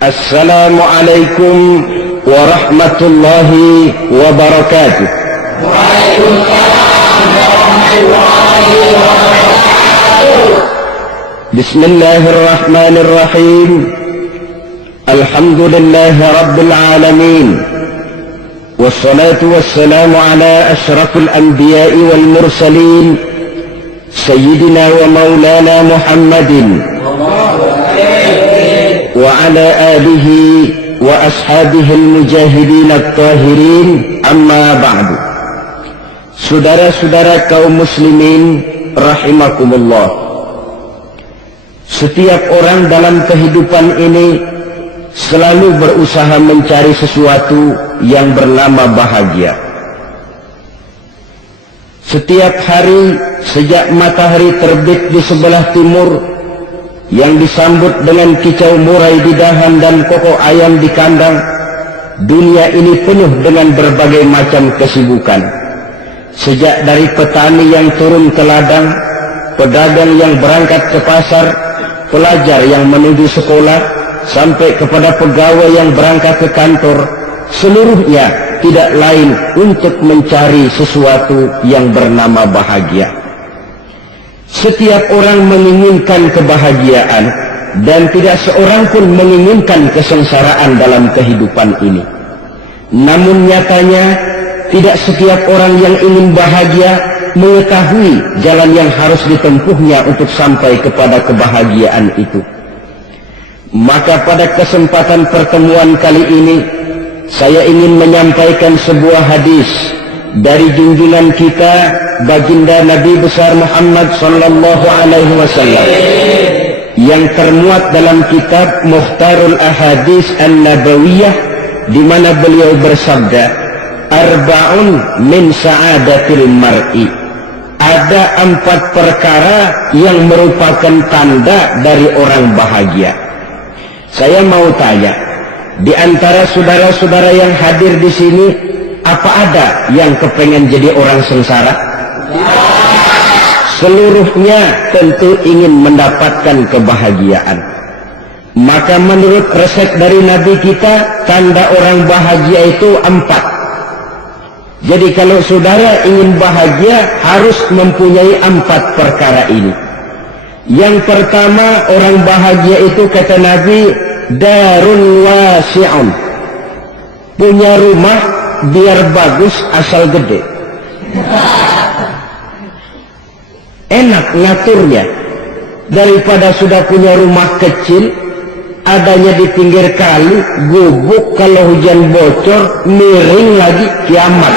Assalamualaikum warahmatullahi wabarakatuh. Waalaikumsalam warahmatullahi wabarakatuh. Bismillahirrahmanirrahim. Alhamdulillahi rabbil alamin. Wassalatu wassalamu ala asyrafil anbiya'i wal mursalin Sayyidina wa maulana Muhammadin wa ala alihi wa ashabihi al-mujahidin at-tahirin, amma ba'du. Saudara-saudara kaum muslimin rahimakumullah, setiap orang dalam kehidupan ini selalu berusaha mencari sesuatu yang bernama bahagia. Setiap hari sejak matahari terbit di sebelah timur yang disambut dengan kicau murai di dahan dan kokok ayam di kandang, dunia ini penuh dengan berbagai macam kesibukan. Sejak dari petani yang turun ke ladang, pedagang yang berangkat ke pasar, pelajar yang menuju sekolah, sampai kepada pegawai yang berangkat ke kantor, seluruhnya tidak lain untuk mencari sesuatu yang bernama bahagia. Setiap orang menginginkan kebahagiaan, dan tidak seorang pun menginginkan kesengsaraan dalam kehidupan ini. Namun nyatanya, tidak setiap orang yang ingin bahagia mengetahui jalan yang harus ditempuhnya untuk sampai kepada kebahagiaan itu. Maka pada kesempatan pertemuan kali ini, saya ingin menyampaikan sebuah hadis dari junjungan kita baginda Nabi besar Muhammad sallallahu alaihi wasallam yang termuat dalam kitab Mukhtarul Ahadits An-Nabawiyah, di mana beliau bersabda, arba'un min sa'adatil mar'i. Ada 4 perkara yang merupakan tanda dari orang bahagia. Saya mau tanya, di antara saudara-saudara yang hadir di sini, apa ada yang kepengen jadi orang sengsara? Seluruhnya tentu ingin mendapatkan kebahagiaan. Maka menurut resep dari Nabi kita, tanda orang bahagia itu 4. Jadi kalau saudara ingin bahagia, harus mempunyai 4 perkara ini. Yang pertama, orang bahagia itu kata Nabi, darun wasi'un, punya rumah biar bagus asal gede. Enak ngaturnya, daripada sudah punya rumah kecil adanya di pinggir kali, gubuk, kalau hujan bocor miring lagi, kiamat.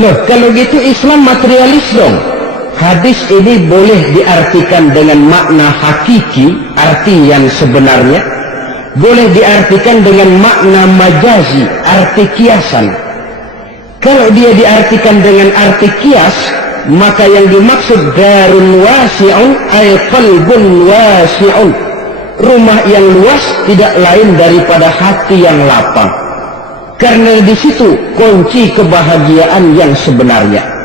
Loh, kalau gitu Islam materialis dong. Hadis ini boleh diartikan dengan makna hakiki, arti yang sebenarnya, boleh diartikan dengan makna majazi, arti kiasan. Kalau dia diartikan dengan arti kias, maka yang dimaksud darun wasi'un ay qalbun wasi'un, rumah yang luas tidak lain daripada hati yang lapang. Karena di situ kunci kebahagiaan yang sebenarnya.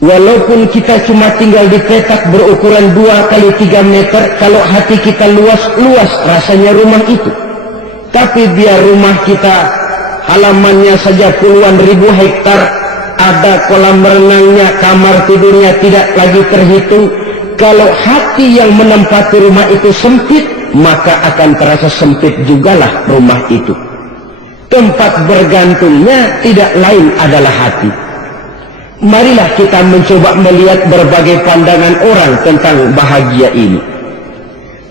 Walaupun kita cuma tinggal di petak berukuran 2 kali 3 meter, kalau hati kita luas-luas rasanya rumah itu. Tapi biar rumah kita halamannya saja puluhan ribu hektar, ada kolam renangnya, kamar tidurnya tidak lagi terhitung, kalau hati yang menempati rumah itu sempit, maka akan terasa sempit jugalah rumah itu. Tempat bergantungnya tidak lain adalah hati. Marilah kita mencoba melihat berbagai pandangan orang tentang bahagia ini.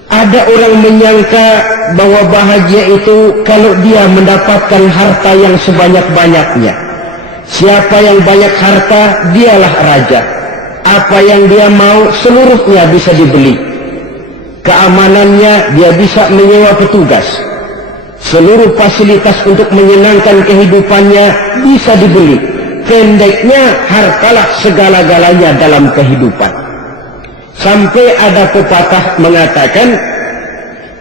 Ada orang menyangka bahwa bahagia itu kalau dia mendapatkan harta yang sebanyak-banyaknya. Siapa yang banyak harta, dialah raja. Apa yang dia mau, seluruhnya bisa dibeli. Keamanannya, dia bisa menyewa petugas. Seluruh fasilitas untuk menyenangkan kehidupannya bisa dibeli. Pendeknya, hartalah segala-galanya dalam kehidupan. Sampai ada pepatah mengatakan,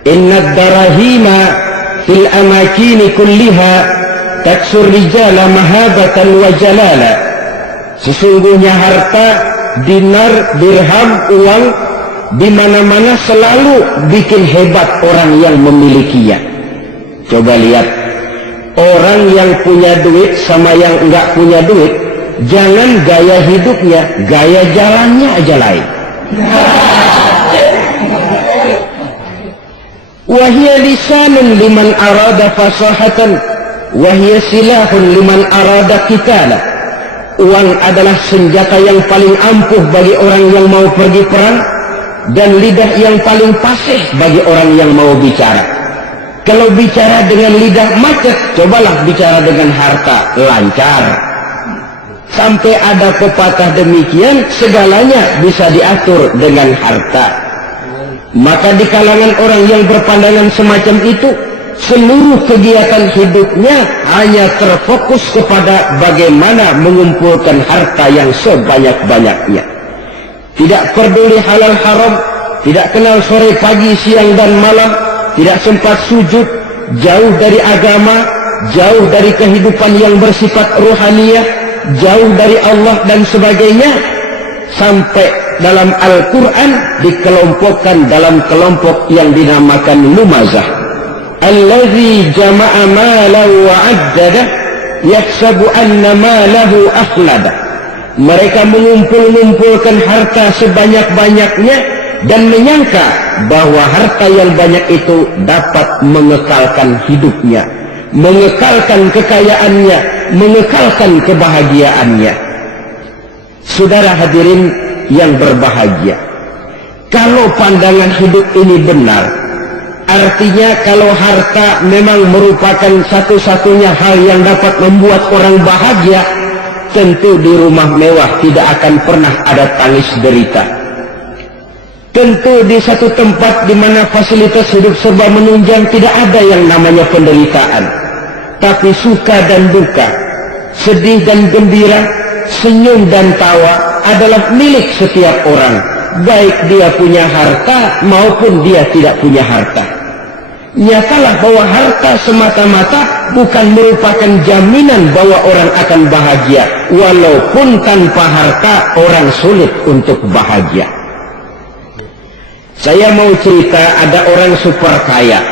innad darahima fil amakini kulliha taksur rijala mahabatan wa jalala. Sesungguhnya harta, dinar, dirham, uang di mana-mana selalu bikin hebat orang yang memilikinya. Coba lihat, orang yang punya duit sama yang enggak punya duit, jangan gaya hidupnya, gaya jalannya aja lain. Wahia lisanun liman arada fasahatan, wahia silahun liman arada qitala. Uang adalah senjata yang paling ampuh bagi orang yang mau pergi perang, dan lidah yang paling fasih bagi orang yang mau bicara. Kalau bicara dengan lidah macet, cobalah bicara dengan harta, lancar. Sampai ada pepatah demikian, segalanya bisa diatur dengan harta. Maka di kalangan orang yang berpandangan semacam itu, seluruh kegiatan hidupnya hanya terfokus kepada bagaimana mengumpulkan harta yang sebanyak-banyaknya. Tidak peduli halal haram, tidak kenal sore pagi siang dan malam, tidak sempat sujud, jauh dari agama, jauh dari kehidupan yang bersifat ruhaniyah, jauh dari Allah dan sebagainya. Sampai dalam Al-Quran dikelompokkan dalam kelompok yang dinamakan lumazah. Allazi jama'a malahu wa 'addada yahsabu anna malahu akhlada. Mereka mengumpulkan harta sebanyak-banyaknya dan menyangka bahwa harta yang banyak itu dapat mengekalkan hidupnya, mengekalkan kekayaannya, mengekalkan kebahagiaannya. Saudara hadirin yang berbahagia, kalau pandangan hidup ini benar, artinya kalau harta memang merupakan satu-satunya hal yang dapat membuat orang bahagia, tentu di rumah mewah tidak akan pernah ada tangis derita. Tentu di satu tempat di mana fasilitas hidup serba menunjang tidak ada yang namanya penderitaan. Tapi suka dan duka, sedih dan gembira, senyum dan tawa adalah milik setiap orang, baik dia punya harta maupun dia tidak punya harta. Nyatalah bahwa harta semata-mata bukan merupakan jaminan bahwa orang akan bahagia, walaupun tanpa harta orang sulit untuk bahagia. Saya mau cerita, ada orang super kaya,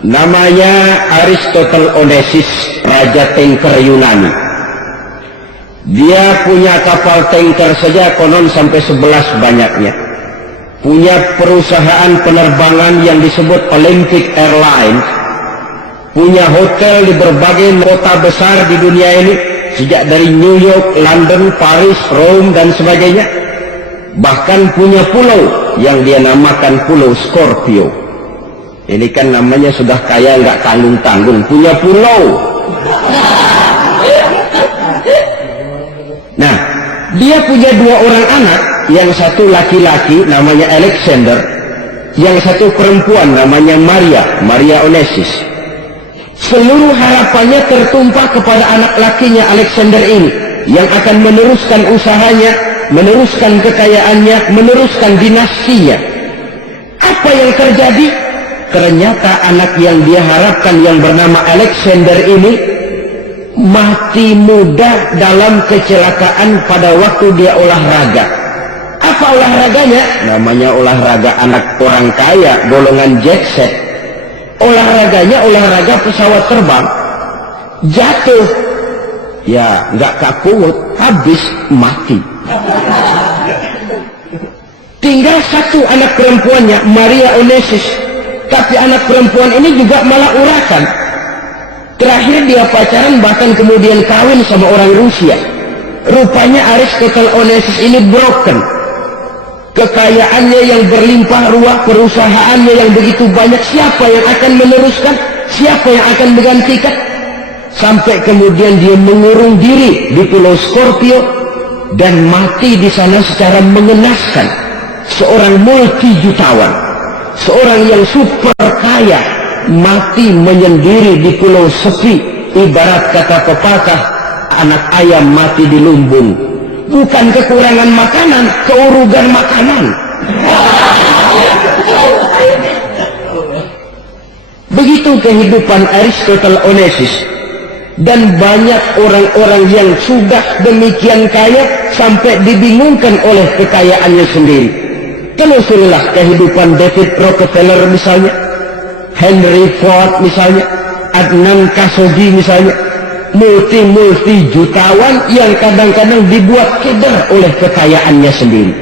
namanya Aristotle Onassis, raja tanker Yunani. Dia punya kapal tanker saja konon sampai 11 banyaknya. Punya perusahaan penerbangan yang disebut Olympic Airlines. Punya hotel di berbagai kota besar di dunia ini, sejak dari New York, London, Paris, Rome dan sebagainya. Bahkan punya pulau yang dia namakan Pulau Scorpio. Ini kan namanya sudah kaya nggak tanggung-tanggung, punya pulau. Nah, dia punya 2 orang anak, yang satu laki-laki namanya Alexander, yang satu perempuan namanya Maria Onassis. Seluruh harapannya tertumpah kepada anak lakinya Alexander ini, yang akan meneruskan usahanya, meneruskan kekayaannya, meneruskan dinastinya. Apa yang terjadi? Ternyata anak yang dia harapkan yang bernama Alexander ini mati muda dalam kecelakaan pada waktu dia olahraga. Apa olahraganya? Namanya olahraga anak orang kaya, golongan jet set. Olahraganya olahraga pesawat terbang. Jatuh, ya nggak kakuut, habis mati. Tinggal satu anak perempuannya, Maria Onassis. Tapi anak perempuan ini juga malah urakan. Terakhir dia pacaran, bahkan kemudian kawin sama orang Rusia. Rupanya Aristotle Onassis ini broken. Kekayaannya yang berlimpah ruah, perusahaannya yang begitu banyak, siapa yang akan meneruskan? Siapa yang akan menggantikan? Sampai kemudian dia mengurung diri di Pulau Scorpio dan mati di sana secara mengenaskan. Seorang multi jutawan, seorang yang super kaya, mati menyendiri di pulau sepi. Ibarat kata pepatah, anak ayam mati di lumbung. Bukan kekurangan makanan, keurugan makanan. Begitu kehidupan Aristotle Onassis. Dan banyak orang-orang yang sudah demikian kaya sampai dibingungkan oleh kekayaannya sendiri. Telusurilah kehidupan David Rockefeller misalnya, Henry Ford misalnya, Adnan Khashoggi misalnya, multi jutawan yang kadang-kadang dibuat keder oleh kekayaannya sendiri.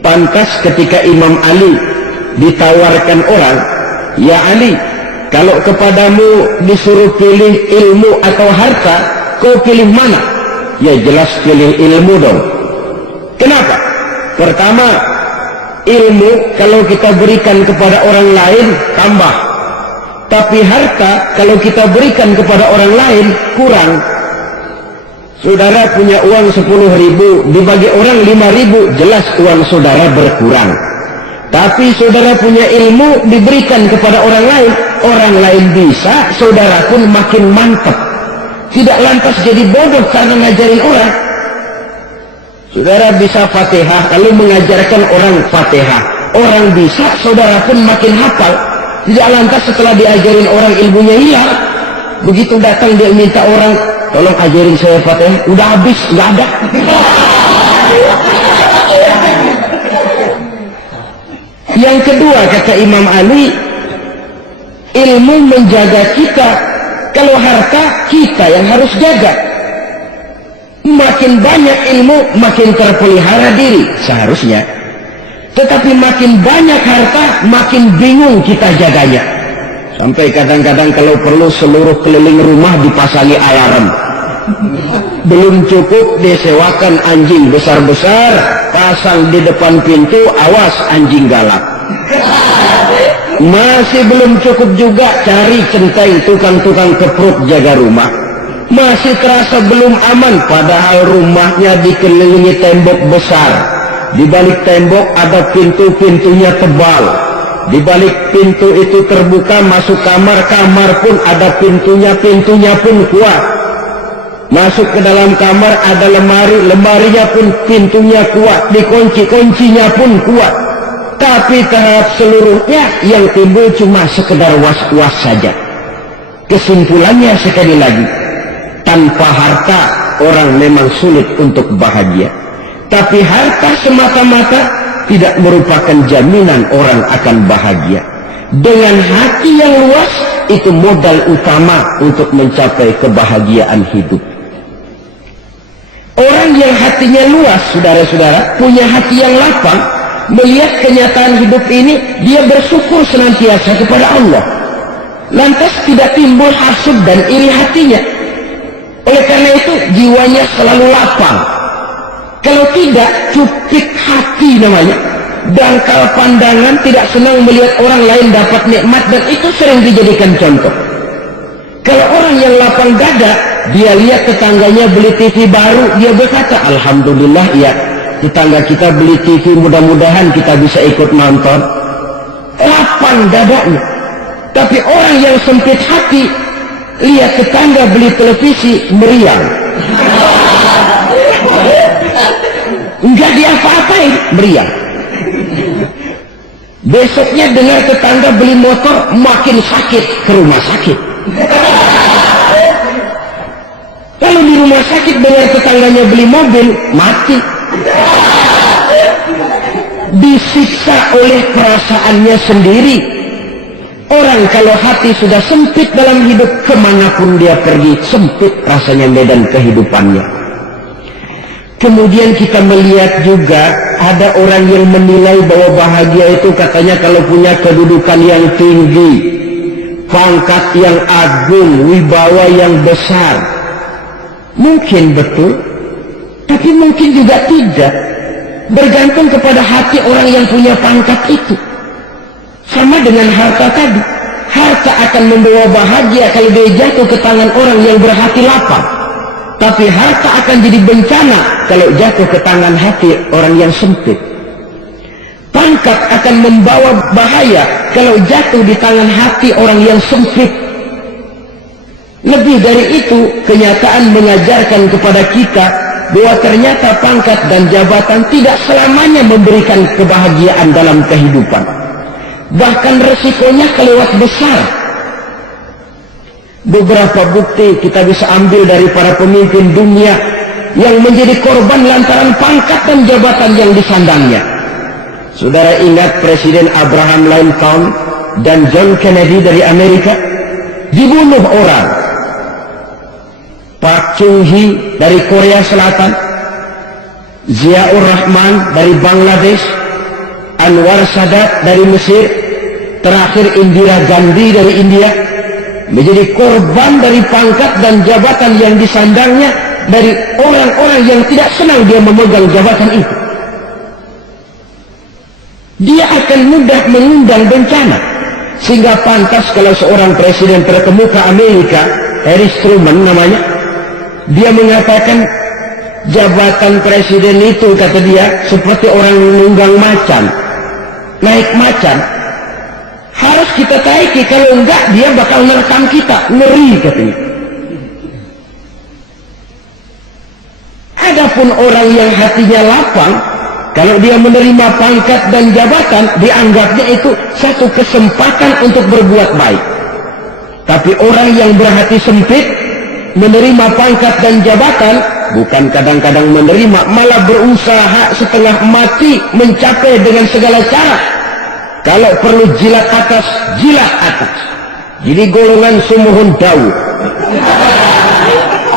Pantas ketika Imam Ali ditawarkan orang, ya Ali, kalau kepadamu disuruh pilih ilmu atau harta, kau pilih mana? Ya jelas pilih ilmu dong. Kenapa? Pertama, ilmu kalau kita berikan kepada orang lain tambah. Tapi harta kalau kita berikan kepada orang lain kurang. Saudara punya uang 10.000, dibagi orang 5.000, jelas uang saudara berkurang. Tapi saudara punya ilmu diberikan kepada orang lain bisa, saudara pun makin mantap. Tidak lantas jadi bodoh karena ngajarin orang. Saudara bisa Fatihah, lalu mengajarkan orang Fatihah. Orang bisa, saudara pun makin hafal. Tidak lantas setelah diajarin orang ilmunya hilang. Begitu datang dia minta orang, tolong ajarin saya Fatihah, udah habis, nggak ada. Yang kedua kata Imam Ali, ilmu menjaga kita. Kalau harta kita yang harus jaga. Makin banyak ilmu makin terpelihara diri seharusnya. Tetapi makin banyak harta makin bingung kita jaganya. Sampai kadang-kadang kalau perlu seluruh keliling rumah dipasangi alarm. Belum cukup disewakan anjing besar-besar, pasang di depan pintu, awas anjing galak. Masih belum cukup juga cari centeng tukang-tukang kepruk jaga rumah. Masih terasa belum aman, padahal rumahnya dikelilingi tembok besar. Di balik tembok ada pintu-pintunya tebal. Di balik pintu itu terbuka masuk kamar, kamar pun ada pintunya, pintunya pun kuat. Masuk ke dalam kamar ada lemari, lemarinya pun pintunya kuat, dikunci, kuncinya pun kuat. Tapi terhadap seluruhnya yang timbul cuma sekedar was-was saja. Kesimpulannya sekali lagi, tanpa harta orang memang sulit untuk bahagia. Tapi harta semata-mata tidak merupakan jaminan orang akan bahagia. Dengan hati yang luas, itu modal utama untuk mencapai kebahagiaan hidup. Orang yang hatinya luas, saudara-saudara, punya hati yang lapang, melihat kenyataan hidup ini, dia bersyukur senantiasa kepada Allah. Lantas tidak timbul hasud dan iri hatinya. Oleh karena itu, jiwanya selalu lapang. Kalau tidak, cupik hati namanya. Dangkal pandangan, tidak senang melihat orang lain dapat nikmat, dan itu sering dijadikan contoh. Kalau orang yang lapang dada, dia lihat tetangganya beli TV baru, dia berkata, Alhamdulillah ya, tetangga kita beli TV, mudah-mudahan kita bisa ikut nonton. Lapang dadanya. Tapi orang yang sempit hati, lihat tetangga beli televisi, meriang. Enggak diapa-apain, meriang. Besoknya dengar tetangga beli motor, makin sakit, ke rumah sakit. Kalau di rumah sakit dengar tetangganya beli mobil, mati. Disiksa oleh perasaannya sendiri. Orang kalau hati sudah sempit dalam hidup, kemanapun dia pergi, sempit rasanya medan kehidupannya. Kemudian kita melihat juga ada orang yang menilai bahwa bahagia itu katanya kalau punya kedudukan yang tinggi, pangkat yang agung, wibawa yang besar. Mungkin betul, tapi mungkin juga tidak. Bergantung kepada hati orang yang punya pangkat itu. Sama dengan harta tadi. Harta akan membawa bahagia kalau dia jatuh ke tangan orang yang berhati lapang. Tapi harta akan jadi bencana kalau jatuh ke tangan hati orang yang sempit. Pangkat akan membawa bahaya kalau jatuh di tangan hati orang yang sempit. Lebih dari itu, kenyataan mengajarkan kepada kita bahwa ternyata pangkat dan jabatan tidak selamanya memberikan kebahagiaan dalam kehidupan. Bahkan resikonya kelewat besar. Beberapa bukti kita bisa ambil dari para pemimpin dunia yang menjadi korban lantaran pangkat dan jabatan yang disandangnya. Saudara ingat Presiden Abraham Lincoln dan John Kennedy dari Amerika dibunuh orang. Park Chung-hee dari Korea Selatan, Ziaur Rahman dari Bangladesh, Anwar Sadat dari Mesir, terakhir Indira Gandhi dari India, menjadi korban dari pangkat dan jabatan yang disandangnya dari orang-orang yang tidak senang dia memegang jabatan itu. Dia akan mudah mengundang bencana, sehingga pantas kalau seorang presiden terkemuka Amerika, Harry Truman namanya, dia mengatakan jabatan presiden itu, kata dia, seperti orang menunggang macan, naik macan, harus kita taiki, kalau enggak dia bakal merekam kita, ngeri katanya. Adapun orang yang hatinya lapang, kalau dia menerima pangkat dan jabatan, dianggapnya itu satu kesempatan untuk berbuat baik. Tapi orang yang berhati sempit, menerima pangkat dan jabatan, bukan kadang-kadang menerima, malah berusaha setengah mati mencapai dengan segala cara. Kalau perlu jilat atas, jilat atas. Jadi golongan sumuhun Daud.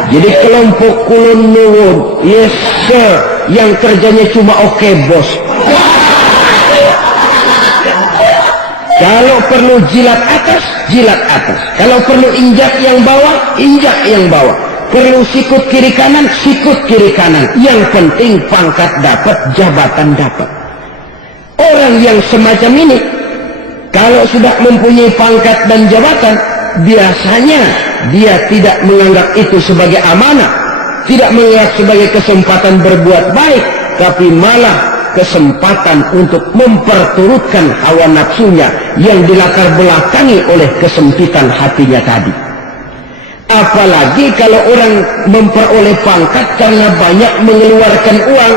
Jadi kelompok kulon nuwun, yes sir, yang kerjanya cuma oke bos. Kalau perlu jilat atas, jilat atas. Kalau perlu injak yang bawah, injak yang bawah. Perlu sikut kiri kanan, sikut kiri kanan. Yang penting pangkat dapat, jabatan dapat. Orang yang semacam ini, kalau sudah mempunyai pangkat dan jabatan, biasanya dia tidak menganggap itu sebagai amanah, tidak menganggap sebagai kesempatan berbuat baik, tapi malah kesempatan untuk memperturutkan hawa nafsunya yang dilatar belakangi oleh kesempitan hatinya tadi. Apalagi kalau orang memperoleh pangkat karena banyak mengeluarkan uang,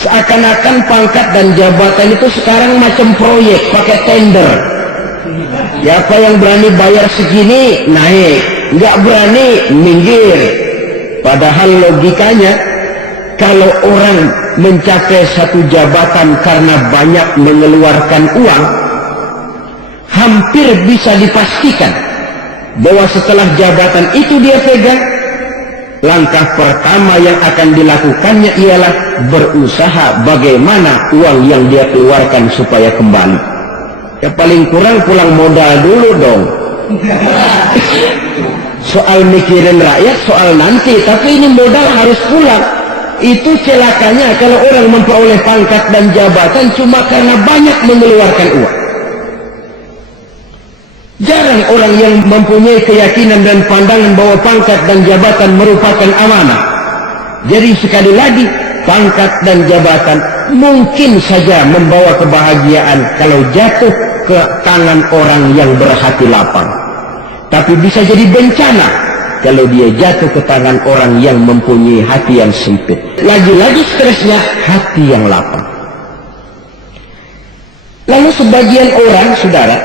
seakan-akan pangkat dan jabatan itu sekarang macam proyek pakai tender. Siapa yang berani bayar segini naik, nggak berani minggir. Padahal logikanya, kalau orang mencapai satu jabatan karena banyak mengeluarkan uang, hampir bisa dipastikan bahwa setelah jabatan itu dia pegang, langkah pertama yang akan dilakukannya ialah berusaha bagaimana uang yang dia keluarkan supaya kembali. Ya paling kurang pulang modal dulu dong. Soal mikirin rakyat, soal nanti, tapi ini modal harus pulang. Itu celakanya kalau orang memperoleh pangkat dan jabatan cuma karena banyak mengeluarkan uang. Jarang orang yang mempunyai keyakinan dan pandangan bahwa pangkat dan jabatan merupakan amanah. Jadi sekali lagi, pangkat dan jabatan mungkin saja membawa kebahagiaan kalau jatuh ke tangan orang yang berhati lapang. Tapi bisa jadi bencana kalau dia jatuh ke tangan orang yang mempunyai hati yang sempit. Lagi-lagi stresnya hati yang lapang. Lalu sebagian orang, saudara,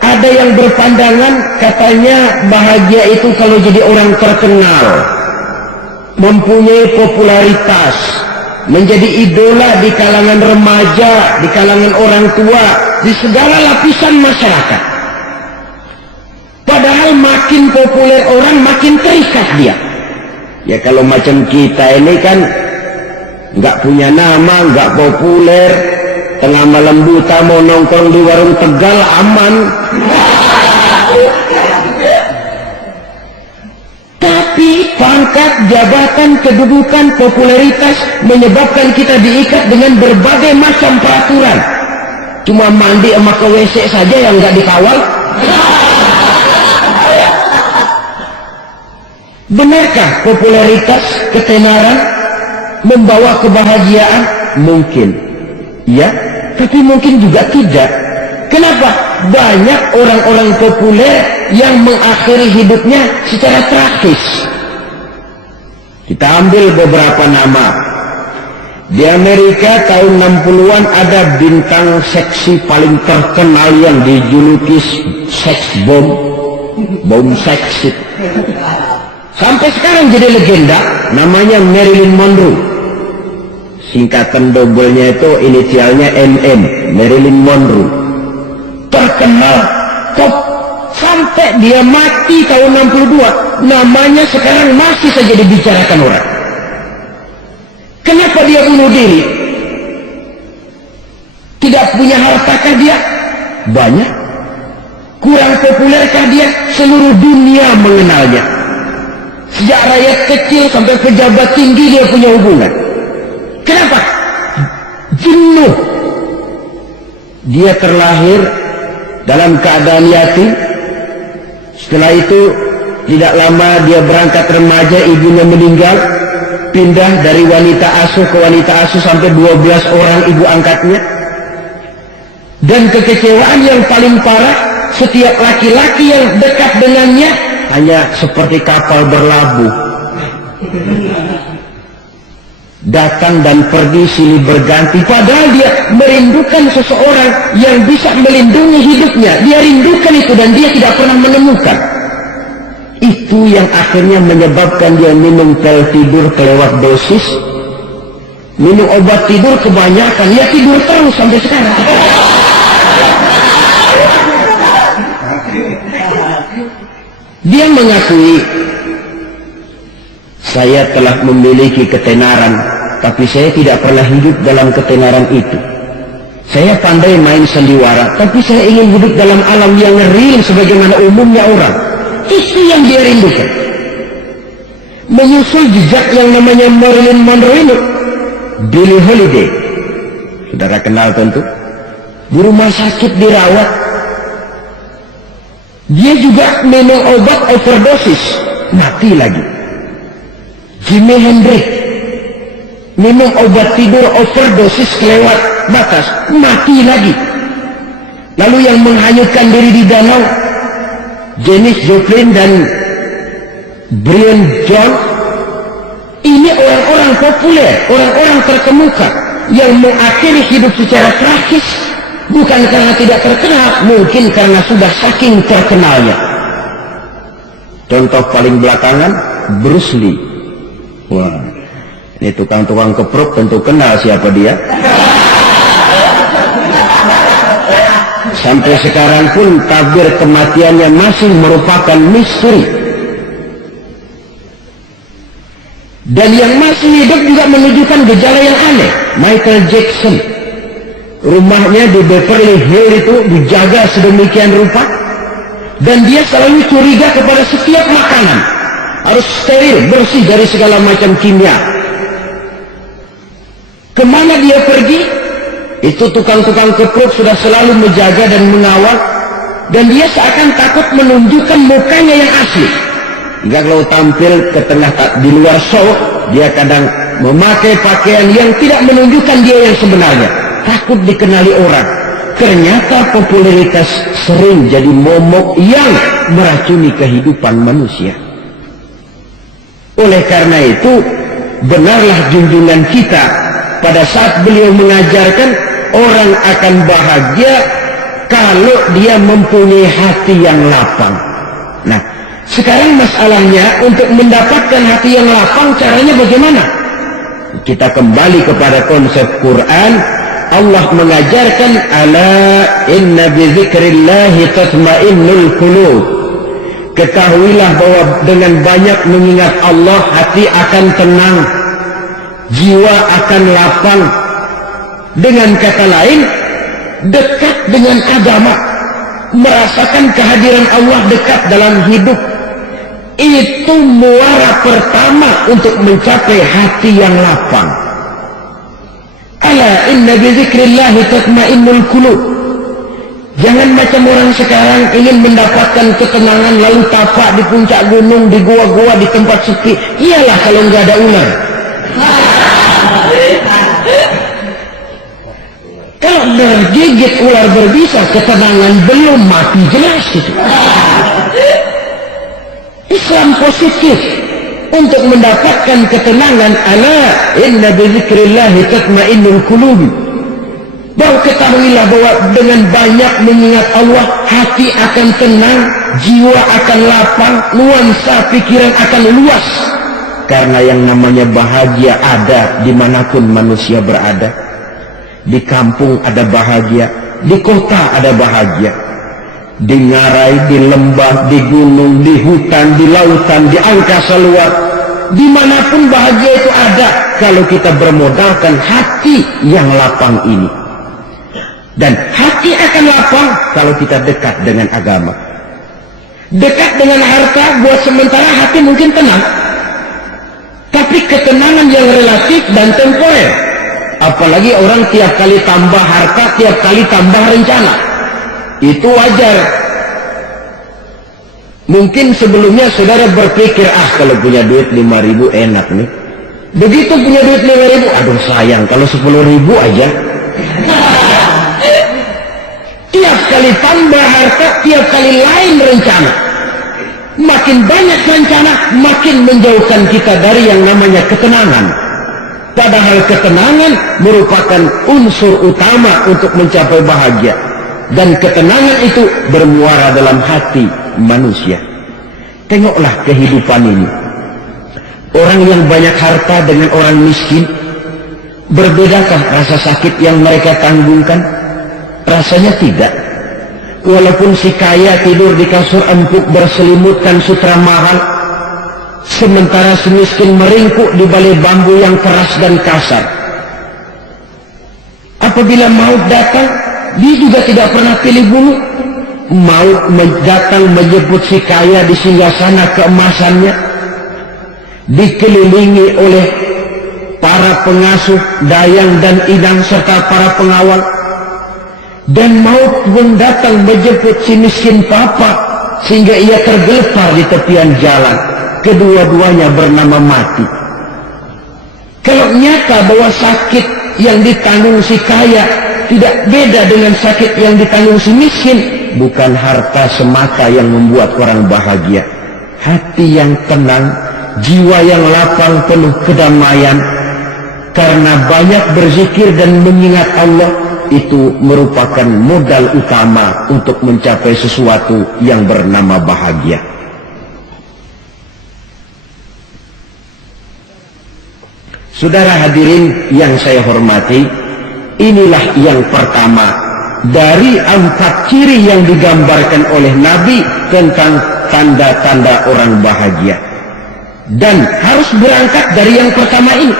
ada yang berpandangan katanya bahagia itu kalau jadi orang terkenal, mempunyai popularitas, menjadi idola di kalangan remaja, di kalangan orang tua, di segala lapisan masyarakat. Padahal makin populer orang, makin terikat dia. Ya kalau macam kita ini kan nggak punya nama, nggak populer, tengah malam buta mau nongkrong di warung Tegal aman. Tapi pangkat, jabatan, kedudukan, popularitas menyebabkan kita diikat dengan berbagai macam peraturan. Cuma mandi sama ke WC saja yang nggak dikawal. Benarkah popularitas, ketenaran membawa kebahagiaan? Mungkin. Ya, tapi mungkin juga tidak. Kenapa? Banyak orang-orang populer yang mengakhiri hidupnya secara tragis. Kita ambil beberapa nama. Di Amerika tahun 60-an ada bintang seksi paling terkenal yang dijuluki sex bomb, bom seks. Sampai sekarang jadi legenda, namanya Marilyn Monroe. Singkatan dobelnya itu inisialnya MM, Marilyn Monroe. Terkenal, top, sampai dia mati tahun 62, namanya sekarang masih saja dibicarakan orang. Kenapa dia bunuh diri? Tidak punya hartakah dia? Banyak. Kurang populerkah dia? Seluruh dunia mengenalnya. Sejak rakyat kecil sampai pejabat tinggi dia punya hubungan. Kenapa? Jenuh. Dia terlahir dalam keadaan yatim. Setelah itu tidak lama dia berangkat remaja, ibunya meninggal. Pindah dari wanita asuh ke wanita asuh sampai 12 orang ibu angkatnya. Dan kekecewaan yang paling parah, setiap laki-laki yang dekat dengannya hanya seperti kapal berlabuh. Datang dan pergi silih berganti, padahal dia merindukan seseorang yang bisa melindungi hidupnya. Dia rindukan itu dan dia tidak pernah menemukan. Itu yang akhirnya menyebabkan dia minum pil tidur kelewat dosis, minum obat tidur kebanyakan, ya tidur terus sampai sekarang. Dia mengakui, saya telah memiliki ketenaran, tapi saya tidak pernah hidup dalam ketenaran itu. Saya pandai main sandiwara, tapi saya ingin hidup dalam alam yang real sebagaimana umumnya orang. Itu yang dia rindukan. Menyusul jejak yang namanya Marilyn Monroe ini, Billie Holiday, saudara kenal tentu, di rumah sakit dirawat. Dia juga minum obat overdosis, mati lagi. Jimi Hendrix minum obat tidur overdosis kelewat batas, mati lagi. Lalu yang menghanyutkan diri di danau, Janis Joplin dan Brian Jones. Ini orang-orang populer, orang-orang terkemuka yang mengakhiri hidup secara tragis, bukan karena tidak terkenal, mungkin karena sudah saking terkenalnya. Contoh paling belakangan, Bruce Lee. Wah, ini tukang-tukang keprok tentu kenal siapa dia. Sampai sekarang pun takdir kematiannya masih merupakan misteri. Dan yang masih hidup juga menunjukkan gejala yang aneh. Michael Jackson, rumahnya di Beverly Hills itu dijaga sedemikian rupa, dan dia selalu curiga kepada setiap makanan harus steril, bersih dari segala macam kimia. Kemana dia pergi, itu tukang-tukang keprok sudah selalu menjaga dan mengawal, dan dia seakan takut menunjukkan mukanya yang asli. Hingga kalau tampil ke tengah di luar show, dia kadang memakai pakaian yang tidak menunjukkan dia yang sebenarnya, takut dikenali orang. Ternyata popularitas sering jadi momok yang meracuni kehidupan manusia. Oleh karena itu, benarlah junjungan kita pada saat beliau mengajarkan orang akan bahagia kalau dia mempunyai hati yang lapang. Nah, sekarang masalahnya untuk mendapatkan hati yang lapang, caranya bagaimana? Kita kembali kepada konsep Quran. Allah mengajarkan, ala inna bi dzikrillahi tatma'innul qulub. Ketahuilah bahwa dengan banyak mengingat Allah, hati akan tenang, jiwa akan lapang. Dengan kata lain, dekat dengan agama, merasakan kehadiran Allah dekat dalam hidup, itu muara pertama untuk mencapai hati yang lapang. Ala inna bi dzikrillahi tatma'innul qulub. Jangan macam orang sekarang ingin mendapatkan ketenangan lalu tapak di puncak gunung, di gua-gua, di tempat sepi. Iyalah kalau nggak ada ular. Kalau bergigit ular berbisa, ketenangan belum, mati jelas itu. Islam positif untuk mendapatkan ketenangan. Ala inna bi dzikrillahi tatma'innul qulub. Bahwa ketahuilah bahwa dengan banyak mengingat Allah, hati akan tenang, jiwa akan lapang, nuansa pikiran akan luas. Karena yang namanya bahagia ada dimanapun manusia berada. Di kampung ada bahagia, di kota ada bahagia. Di ngarai, di lembah, di gunung, di hutan, di lautan, di angkasa luar. Dimanapun bahagia itu ada kalau kita bermodalkan hati yang lapang ini. Dan hati akan lapang kalau kita dekat dengan agama. Dekat dengan harta buat sementara hati mungkin tenang. Tapi ketenangan yang relatif dan temporer. Apalagi orang tiap kali tambah harta, tiap kali tambah rencana. Itu wajar. Mungkin sebelumnya saudara berpikir, kalau punya duit 5.000 enak nih. Begitu punya duit 5.000, aduh sayang kalau 10.000 aja. Tiap kali tambah harta, tiap kali lain rencana. Makin banyak rencana, makin menjauhkan kita dari yang namanya ketenangan. Padahal ketenangan merupakan unsur utama untuk mencapai bahagia. Dan ketenangan itu bermuara dalam hati manusia. Tengoklah kehidupan ini. Orang yang banyak harta dengan orang miskin, berbedakah rasa sakit yang mereka tanggungkan? Rasanya tidak. Walaupun si kaya tidur di kasur empuk berselimutkan sutra mahal, sementara si miskin meringkuk di balai bambu yang keras dan kasar. Apabila maut datang, dia juga tidak pernah pilih bulu. Maut datang menyebut si kaya di singgasana keemasannya, dikelilingi oleh para pengasuh, dayang dan idang serta para pengawal. Dan maut pun datang menjemput si miskin papa sehingga ia tergelepar di tepian jalan. Kedua-duanya bernama mati. Kalau nyata bahwa sakit yang ditanggung si kaya tidak beda dengan sakit yang ditanggung si miskin, bukan harta semata yang membuat orang bahagia. Hati yang tenang, jiwa yang lapang penuh kedamaian. Karena banyak berzikir dan mengingat Allah, itu merupakan modal utama untuk mencapai sesuatu yang bernama bahagia. Saudara hadirin yang saya hormati, inilah yang pertama dari 4 ciri yang digambarkan oleh Nabi tentang tanda-tanda orang bahagia. Dan harus berangkat dari yang pertama ini,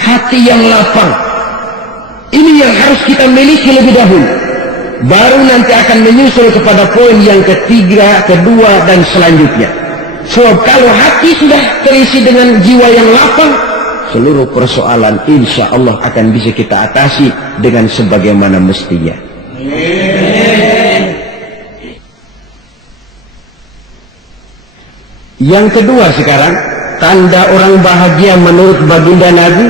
hati yang lapang. Ini yang harus kita miliki lebih dahulu. Baru nanti akan menyusul kepada poin yang ketiga, kedua, dan selanjutnya. Sebab kalau hati sudah terisi dengan jiwa yang lapang, seluruh persoalan insya Allah akan bisa kita atasi dengan sebagaimana mestinya. Yang kedua sekarang, tanda orang bahagia menurut baginda Nabi,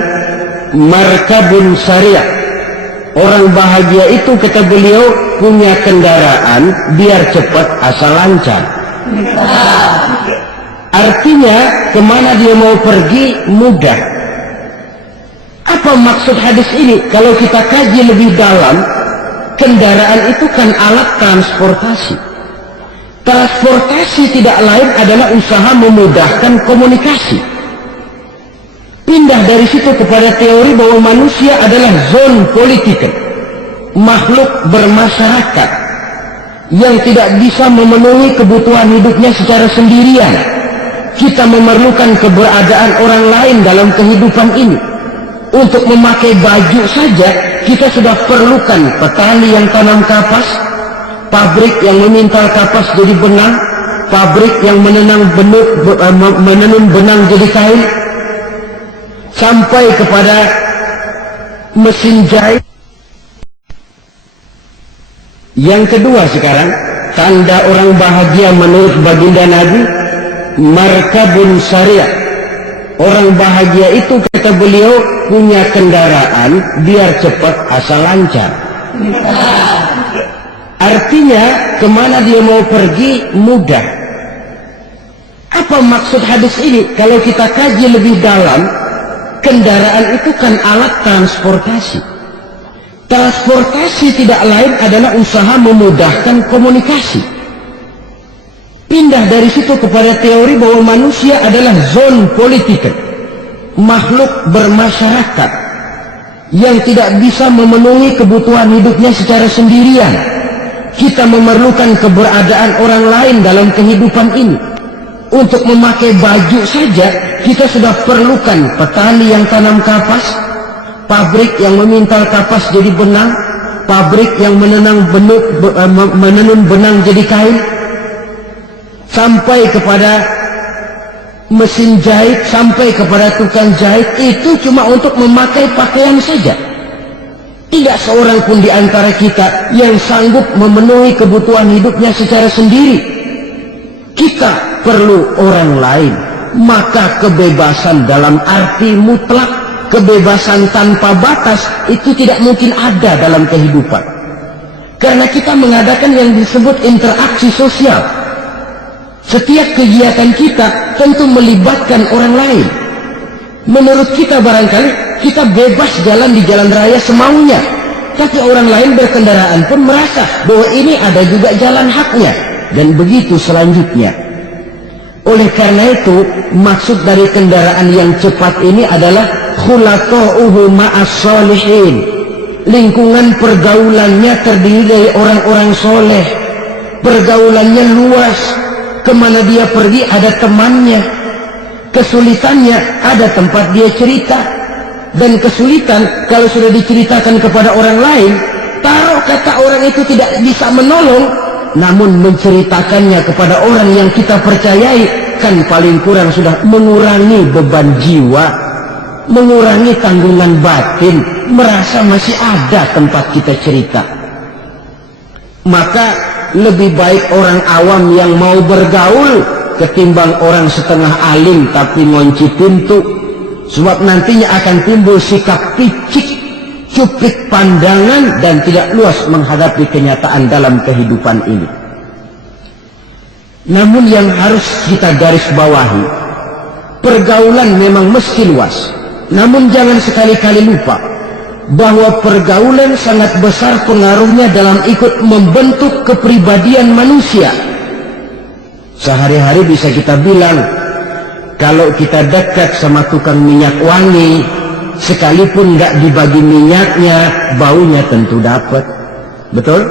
markabun syariah. Orang bahagia itu, kata beliau, punya kendaraan biar cepat asal lancar. Artinya kemana dia mau pergi mudah. Apa maksud hadis ini? Kalau kita kaji lebih dalam, kendaraan itu kan alat transportasi. Transportasi tidak lain adalah usaha memudahkan komunikasi. Pindah dari situ kepada teori bahwa manusia adalah zon politik, makhluk bermasyarakat yang tidak bisa memenuhi kebutuhan hidupnya secara sendirian. Kita memerlukan keberadaan orang lain dalam kehidupan ini. Untuk memakai baju saja kita sudah perlukan petani yang tanam kapas, pabrik yang memintal kapas jadi benang, pabrik yang menenun benang jadi kain, sampai kepada mesin jahit. Yang kedua sekarang, tanda orang bahagia menurut baginda Nabi, markabun syariah. Orang bahagia itu, kata beliau, punya kendaraan biar cepat asal lancar. Artinya kemana dia mau pergi mudah. Apa maksud hadis ini? Kalau kita kaji lebih dalam, kendaraan itu kan alat transportasi. Transportasi tidak lain adalah usaha memudahkan komunikasi. Pindah dari situ kepada teori bahwa manusia adalah zon politik, makhluk bermasyarakat yang tidak bisa memenuhi kebutuhan hidupnya secara sendirian. Kita memerlukan keberadaan orang lain dalam kehidupan ini. Untuk memakai baju saja kita sudah perlukan petani yang tanam kapas, pabrik yang memintal kapas jadi benang, pabrik yang menenun benang jadi kain, sampai kepada mesin jahit, sampai kepada tukang jahit. Itu cuma untuk memakai pakaian saja. Tidak seorang pun di antara kita yang sanggup memenuhi kebutuhan hidupnya secara sendiri. Kita perlu orang lain. Maka kebebasan dalam arti mutlak, kebebasan tanpa batas, itu tidak mungkin ada dalam kehidupan. Karena kita mengadakan yang disebut interaksi sosial. Setiap kegiatan kita tentu melibatkan orang lain. Menurut kita barangkali kita bebas jalan di jalan raya semaunya, tapi orang lain berkendaraan pun merasa bahwa ini ada juga jalan haknya, dan begitu selanjutnya. Oleh karena itu, maksud dari kendaraan yang cepat ini adalah khulaqa'uhu ma'as sholihin. Lingkungan pergaulannya terdiri dari orang-orang soleh. Pergaulannya luas. Kemana dia pergi ada temannya. Kesulitannya ada tempat dia cerita. Dan kesulitan kalau sudah diceritakan kepada orang lain, taruh kata orang itu tidak bisa menolong, namun menceritakannya kepada orang yang kita percayai, kan paling kurang sudah mengurangi beban jiwa, mengurangi tanggungan batin, merasa masih ada tempat kita cerita. Maka lebih baik orang awam yang mau bergaul ketimbang orang setengah alim tapi ngunci pintu. Sebab nantinya akan timbul sikap picik, cuplik pandangan, dan tidak luas menghadapi kenyataan dalam kehidupan ini. Namun yang harus kita garis bawahi, pergaulan memang mesti luas. Namun jangan sekali-kali lupa bahwa pergaulan sangat besar pengaruhnya dalam ikut membentuk kepribadian manusia. Sehari-hari bisa kita bilang, kalau kita dekat sama tukang minyak wangi, sekalipun nggak dibagi minyaknya, baunya tentu dapat. Betul?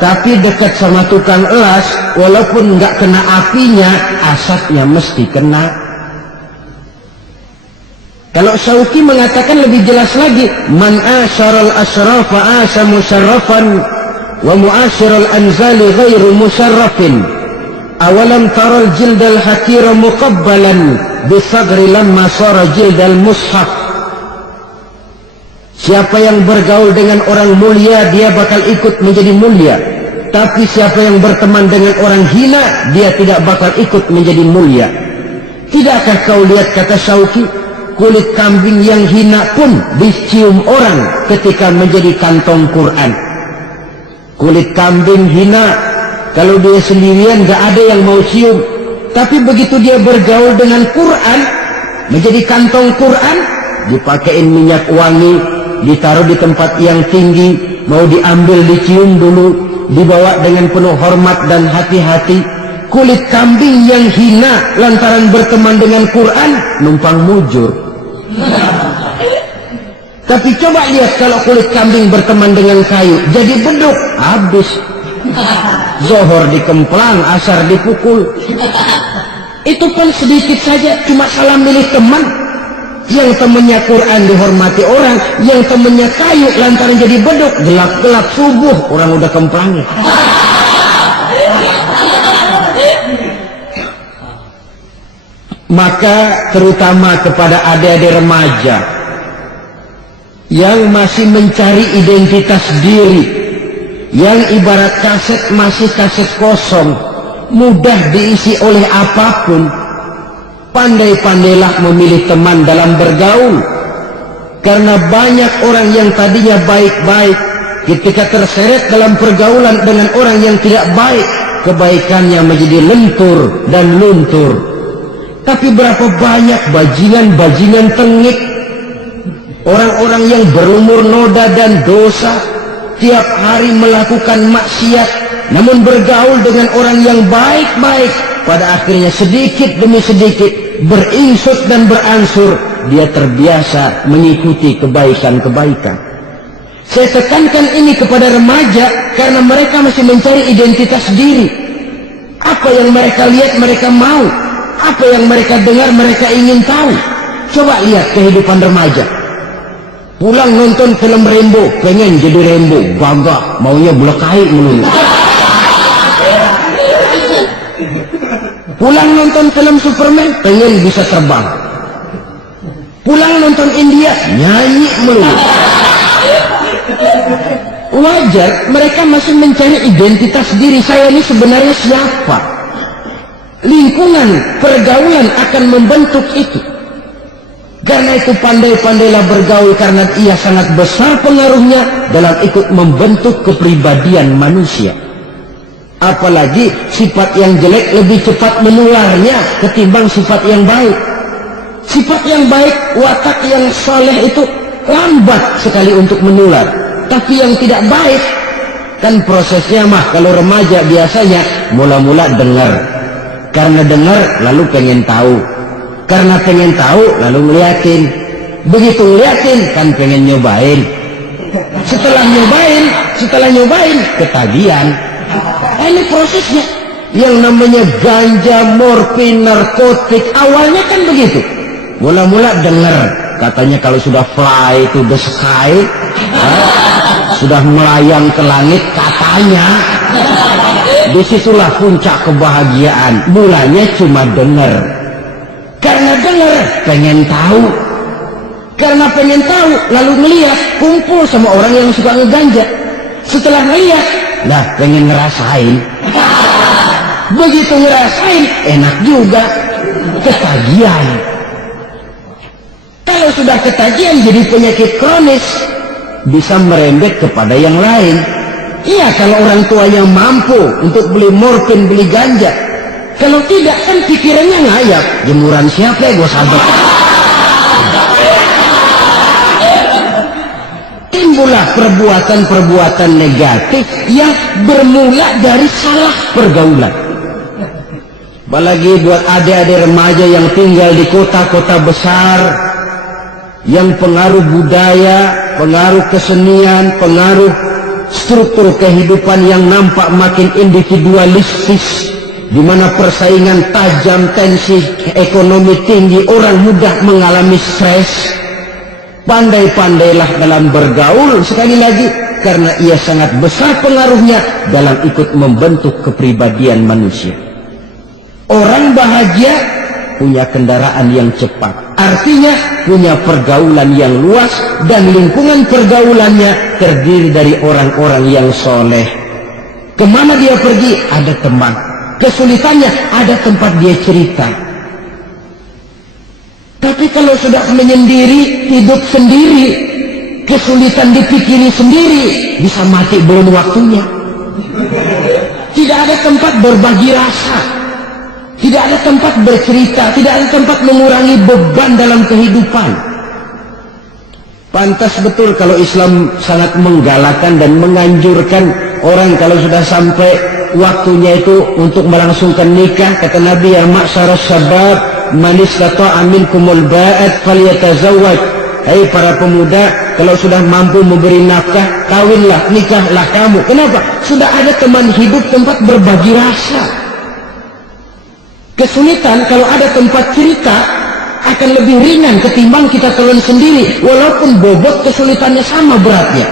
Tapi dekat sama tukang elas, walaupun nggak kena apinya, asapnya mesti kena. Kalau Syauqi mengatakan lebih jelas lagi, man asyaral asrafa asa musarrafan wa muasyiral anzali ghairu musarrafin. Awalam taral jildal hakira muqabbalan bisagri lamma sara jildal mushaf. Siapa yang bergaul dengan orang mulia, dia bakal ikut menjadi mulia. Tapi siapa yang berteman dengan orang hina, dia tidak bakal ikut menjadi mulia. Tidakkah kau lihat, kata Syauqi, kulit kambing yang hina pun dicium orang ketika menjadi kantong Quran. Kulit kambing hina, kalau dia sendirian gak ada yang mau cium. Tapi begitu dia bergaul dengan Quran, menjadi kantong Quran, dipakein minyak wangi, ditaruh di tempat yang tinggi, mau diambil dicium dulu, dibawa dengan penuh hormat dan hati-hati. Kulit kambing yang hina lantaran berteman dengan Quran, numpang mujur. Tapi coba lihat kalau kulit kambing berteman dengan kayu, jadi beduk, habis. Zohor dikemplang, asar dipukul. Itu kan sedikit saja, cuma salah milih teman. Yang temannya Quran dihormati orang, yang temannya kayu lantaran jadi beduk, gelap-gelap subuh orang udah kemplangnya. Maka terutama kepada adik-adik remaja yang masih mencari identitas diri, yang ibarat kaset masih kaset kosong, mudah diisi oleh apapun, pandai-pandailah memilih teman dalam bergaul. Karena banyak orang yang tadinya baik-baik, ketika terseret dalam pergaulan dengan orang yang tidak baik, kebaikannya menjadi lentur dan luntur. Tapi berapa banyak bajingan-bajingan tengik, orang-orang orang yang berumur noda dan dosa, tiap hari melakukan maksiat, namun bergaul dengan orang yang baik-baik, pada akhirnya sedikit demi sedikit beringsut dan berangsur dia terbiasa mengikuti kebaikan-kebaikan. Saya tekankan ini kepada remaja karena mereka masih mencari identitas diri. Apa yang mereka lihat mereka mau, apa yang mereka dengar mereka ingin tahu. Coba lihat kehidupan remaja. Pulang nonton film Rambo, pengen jadi Rambo, gagah, maunya belekai melulu. Pulang nonton film Superman, pengen bisa terbang. Pulang nonton India, nyanyi melulu. Wajar, mereka masih mencari identitas diri. Saya ini sebenarnya siapa? Lingkungan, pergaulan akan membentuk itu. Karena itu pandai-pandailah bergaul, karena ia sangat besar pengaruhnya dalam ikut membentuk kepribadian manusia. Apalagi sifat yang jelek lebih cepat menularnya ketimbang sifat yang baik. Sifat yang baik, watak yang soleh itu lambat sekali untuk menular. Tapi yang tidak baik, kan prosesnya mah kalau remaja biasanya mula-mula dengar. Karena dengar lalu pengen tahu. Karena pengen tahu lalu ngeliatin. Begitu ngeliatin kan pengen nyobain. Setelah nyobain ketagihan. Ini prosesnya. Yang namanya ganja, morfin, narkotik awalnya kan begitu. Mula-mula dengar, katanya kalau sudah fly to the sky, sudah melayang ke langit katanya, disitulah puncak kebahagiaan. Mulanya cuma dengar. Karena dengar pengen tahu, karena pengen tahu lalu ngeliat, kumpul sama orang yang suka ngeganja. Setelah ngeliat, nah pengen ngerasain. Begitu ngerasain enak juga, ketagihan. Kalau sudah ketagihan jadi penyakit kronis, bisa merembet kepada yang lain. Iya, kalau orang tuanya mampu untuk beli morfin, beli ganja. Kalau tidak kan pikirannya ngayap, jemuran siapa ya gue sabet. Timbullah perbuatan-perbuatan negatif yang bermula dari salah pergaulan. Apalagi buat adik-adik remaja yang tinggal di kota-kota besar, yang pengaruh budaya, pengaruh kesenian, pengaruh struktur kehidupan yang nampak makin individualistis, di mana persaingan tajam, tensi ekonomi tinggi, orang mudah mengalami stres. Pandai-pandailah dalam bergaul, sekali lagi, karena ia sangat besar pengaruhnya dalam ikut membentuk kepribadian manusia. Orang bahagia punya kendaraan yang cepat, artinya punya pergaulan yang luas, dan lingkungan pergaulannya terdiri dari orang-orang yang soleh. Kemana dia pergi ada teman, kesulitannya ada tempat dia cerita. Tapi kalau sudah menyendiri, hidup sendiri, kesulitan dipikiri sendiri, bisa mati belum waktunya. Tidak ada tempat berbagi rasa, tidak ada tempat bercerita, tidak ada tempat mengurangi beban dalam kehidupan. Pantas betul kalau Islam sangat menggalakkan dan menganjurkan orang kalau sudah sampai waktunya itu untuk melangsungkan nikah. Kata Nabi, ya ma'syarus syabab, man istata'a minkumul ba'at falyatazawwaj. Hai para pemuda, kalau sudah mampu memberi nafkah, kawinlah, nikahlah kamu. Kenapa? Sudah ada teman hidup, tempat berbagi rasa. Kesulitan kalau ada tempat cerita akan lebih ringan ketimbang kita telan sendiri, walaupun bobot kesulitannya sama beratnya.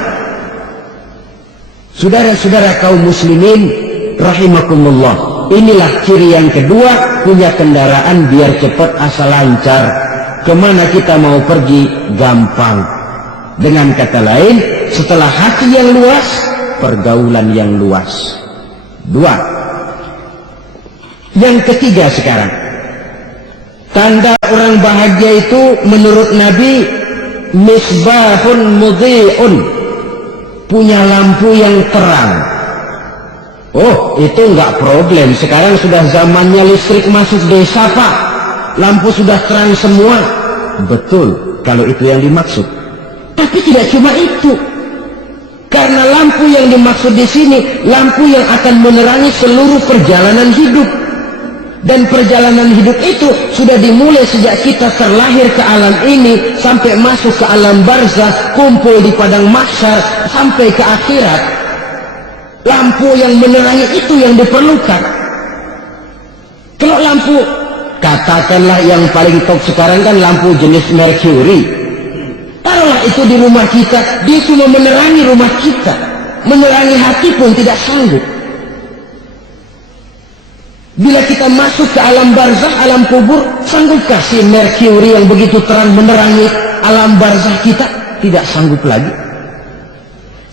Saudara-saudara kaum muslimin rahimakumullah, inilah ciri yang kedua, punya kendaraan biar cepat asal lancar. Kemana kita mau pergi gampang. Dengan kata lain, setelah hati yang luas, pergaulan yang luas. Dua. Yang ketiga sekarang, tanda orang bahagia itu menurut Nabi, misbahun mudhi'un, punya lampu yang terang. Oh, itu enggak problem. Sekarang sudah zamannya listrik masuk desa, Pak. Lampu sudah terang semua. Betul, kalau itu yang dimaksud. Tapi tidak cuma itu. Karena lampu yang dimaksud di sini, lampu yang akan menerangi seluruh perjalanan hidup. Dan perjalanan hidup itu sudah dimulai sejak kita terlahir ke alam ini, sampai masuk ke alam barzakh, kumpul di padang mahsyar, sampai ke akhirat. Lampu yang menerangi itu yang diperlukan. Kalau lampu, katakanlah yang paling top sekarang kan lampu jenis Mercury. Taruhlah itu di rumah kita, dia cuma menerangi rumah kita, menerangi hati pun tidak sanggup. Bila kita masuk ke alam barzakh, alam kubur, sanggupkah si Mercury yang begitu terang menerangi alam barzakh kita? Tidak sanggup lagi.